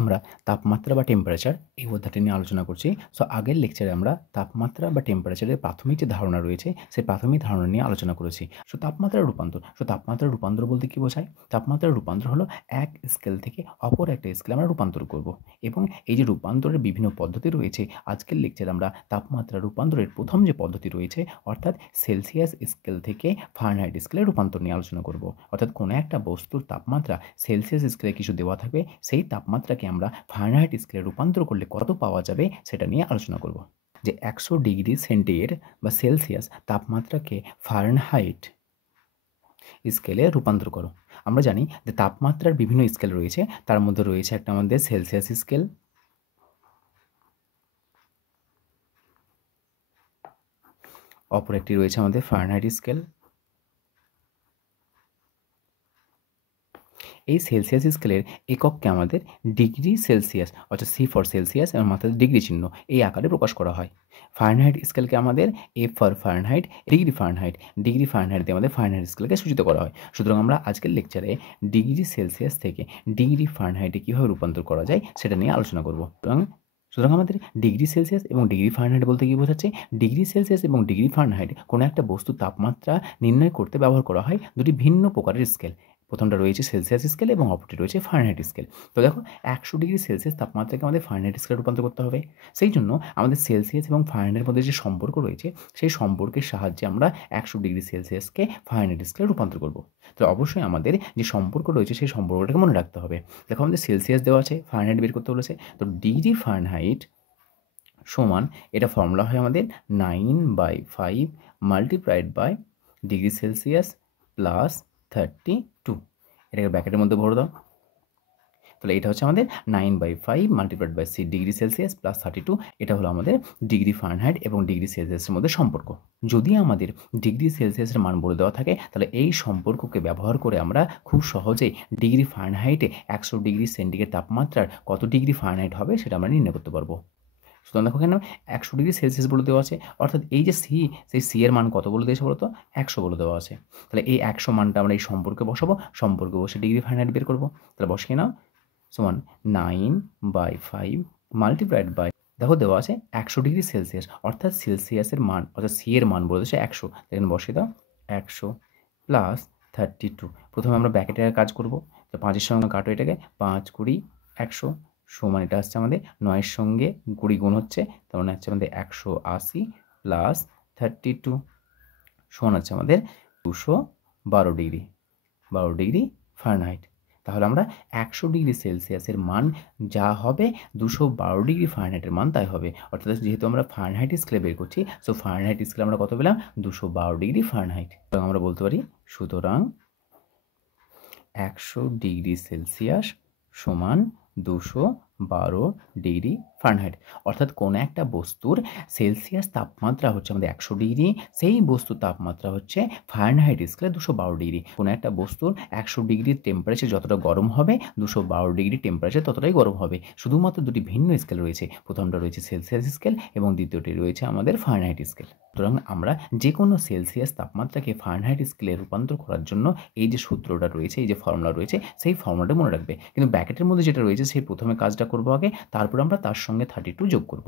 আমরা তাপমাত্রা বা টেম্পারেচার এই অধ্যায়টি নিয়ে আলোচনা করছি। সো আগের লেকচারে আমরা তাপমাত্রা বা টেম্পারেচারের প্রাথমিক যে ধারণা রয়েছে সেই প্রাথমিক ধারণা নিয়ে আলোচনা করেছি। তাপমাত্রার রূপান্তর তাপমাত্রার রূপান্তর বলতে কী বোঝায়? তাপমাত্রার রূপান্তর হলো এক স্কেল থেকে অপর একটা স্কেলে আমরা রূপান্তর করব, এবং এই যে রূপান্তরের বিভিন্ন পদ্ধতি রয়েছে, আজকের লেকচারে আমরা তাপমাত্রা রূপান্তরের প্রথম যে পদ্ধতি রয়েছে অর্থাৎ সেলসিয়াস স্কেল থেকে ফারেনহাইট স্কেলে রূপান্তর নিয়ে আলোচনা করব। অর্থাৎ কোনো একটা বস্তুর তাপমাত্রা সেলসিয়াস স্কেলে কিছু দেওয়া থাকবে, সেই তাপমাত্রাকে আমরা ফারেনহাইট স্কেলে রূপান্তর করলে কত পাওয়া যাবে সেটা নিয়ে আলোচনা করব। যে 100 ডিগ্রি সেন্টিগ্রেড বা সেলসিয়াস তাপমাত্রাকে ফারেনহাইট স্কেলে রূপান্তর করো। আমরা জানি যে তাপমাত্রার বিভিন্ন স্কেল রয়েছে, তার মধ্যে রয়েছে একটা আমাদের সেলসিয়াস স্কেল, অপর একটি রয়েছে আমাদের ফারেনহাইট স্কেল। এই সেলসিয়াস স্কেলের একককে আমাদের ডিগ্রি সেলসিয়াস অর্থাৎ সি ফর সেলসিয়াস এবং মাথায় ডিগ্রি চিহ্ন এই আকারে প্রকাশ করা হয়। ফারেনহাইট স্কেলকে আমাদের F for Fahrenheit, degree Fahrenheit দিয়ে আমাদের ফারেনহাইট স্কেলকে সূচিত করা হয়। সুতরাং আমরা আজকের লেকচারে ডিগ্রি সেলসিয়াস থেকে ডিগ্রি ফারেনহাইটে কীভাবে রূপান্তর করা যায় সেটা নিয়ে আলোচনা করব। সুতরাং আমাদের ডিগ্রি সেলসিয়াস এবং ডিগ্রি ফারেনহাইট বলতে কী বোঝাচ্ছে? ডিগ্রি সেলসিয়াস এবং ডিগ্রি ফারেনহাইট কোনো একটা বস্তুর তাপমাত্রা নির্ণয় করতে ব্যবহার করা হয় দুটি ভিন্ন প্রকারের স্কেল। প্রথমটা রয়েছে সেলসিয়াস স্কেল এবং অপরটি রয়েছে ফারেনহাইট স্কেল। তো দেখো, 100 ডিগ্রি সেলসিয়াস তাপমাত্রাকে আমাদের ফারেনহাইট স্কেলে রূপান্তর করতে হবে। সেই জন্য আমাদের সেলসিয়াস এবং ফারেনহাইটের মধ্যে যে সম্পর্ক রয়েছে সেই সম্পর্কের সাহায্যে আমরা 100 ডিগ্রি সেলসিয়াসকে ফারেনহাইট স্কেলে রূপান্তর করব। তো অবশ্যই আমাদের যে সম্পর্ক রয়েছে সেই সম্পর্কটাকে মনে রাখতে হবে। দেখো, আমাদের সেলসিয়াস দেওয়া আছে, ফারেনহাইট বের করতে বলেছে। তো ডিগ্রি ফারেনহাইট সমান, এটা ফর্মুলা হয় আমাদের 9/5 multiplied by degree Celsius plus 32। এটাকে ব্র্যাকেটের মধ্যে ভরে দাও। তাহলে এটা হচ্ছে আমাদের 9/5 multiplied by degree Celsius plus 32। এটা হলো আমাদের ডিগ্রি ফারেনহাইট এবং ডিগ্রি সেলসিয়াসের মধ্যে সম্পর্ক। যদি আমাদের ডিগ্রি সেলসিয়াসের মান বলে দেওয়া থাকে, তাহলে এই সম্পর্ককে ব্যবহার করে আমরা খুব সহজেই ডিগ্রি ফারেনহাইটে 100 ডিগ্রি সেন্টিগ্রেড তাপমাত্রার কত ডিগ্রি ফারেনহাইট হবে সেটা আমরা নির্ণয় করতে পারবো। সুতরাং দেখো, কেন 100 ডিগ্রি সেলসিয়াস বলে দেওয়া আছে, অর্থাৎ এই যে সি, সেই সি এর মান কত বলে দিয়েছে বলতো? 100 বলে দেওয়া আছে। তাহলে এই 100 মানটা আমরা এই সম্পর্কে বসাবো, সম্পর্কে বসে ডিগ্রি ফারেনহাইট বের করবো। তাহলে বসিয়ে নাও, সমান 9/5 মাল্টিপ্লাইড বাই, দেখো দেওয়া আছে 100 ডিগ্রি সেলসিয়াস, অর্থাৎ সেলসিয়াসের মান অর্থাৎ সি এর মান বলে দিয়েছে 100। এখানে বসিয়ে দাও 100 প্লাস 32। প্রথমে আমরা ব্র্যাকেটের কাজ করব। তো 5-এর সঙ্গে কাটো এটাকে, 5 20 100 সমান, এটা আসছে আমাদের 9-এর সঙ্গে 20 গুণ হচ্ছে, তার মানে হচ্ছে আমাদের 180 প্লাস 32 সমান হচ্ছে আমাদের 212 ডিগ্রি ফারেনহাইট। তাহলে আমরা 100 ডিগ্রি সেলসিয়াসের মান যা হবে 212 ডিগ্রি ফারেনহাইটের মান তাই হবে। অর্থাৎ যেহেতু আমরা ফারেনহাইট স্কেলে বের করছি, সো ফারেনহাইট স্কেলে আমরা কত পেলাম? 212 ডিগ্রি ফারেনহাইট। এবং আমরা বলতে পারি, সুতরাং 100 ডিগ্রি সেলসিয়াস সমান 212 ডিগ্রি ফারেনহাইট। অর্থাৎ কোনো একটা বস্তুর সেলসিয়াস তাপমাত্রা হচ্ছে আমাদের 100 ডিগ্রি, সেই বস্তুর তাপমাত্রা হচ্ছে ফারেনহাইট স্কেলে 212 ডিগ্রি। কোনো একটা বস্তুর 100 ডিগ্রি টেম্পারেচার যতটা গরম হবে, 212 ডিগ্রি টেম্পারেচার ততটাই গরম হবে। শুধুমাত্র দুটি ভিন্ন স্কেল রয়েছে, প্রথমটা রয়েছে সেলসিয়াস স্কেল এবং দ্বিতীয়টি রয়েছে আমাদের ফারেনহাইট স্কেল। সুতরাং আমরা যে কোনো সেলসিয়াস তাপমাত্রাকে ফারেনহাইট স্কেলে রূপান্তর করার জন্য এই যে সূত্রটা রয়েছে, এই যে ফর্মুলা রয়েছে, সেই ফর্মুলাটা মনে রাখবে। কিন্তু ব্র্যাকেটের মধ্যে যেটা রয়েছে সেই প্রথমে কাজটা করবো আগে, তারপর আমরা তার সঙ্গে 32 যোগ করব।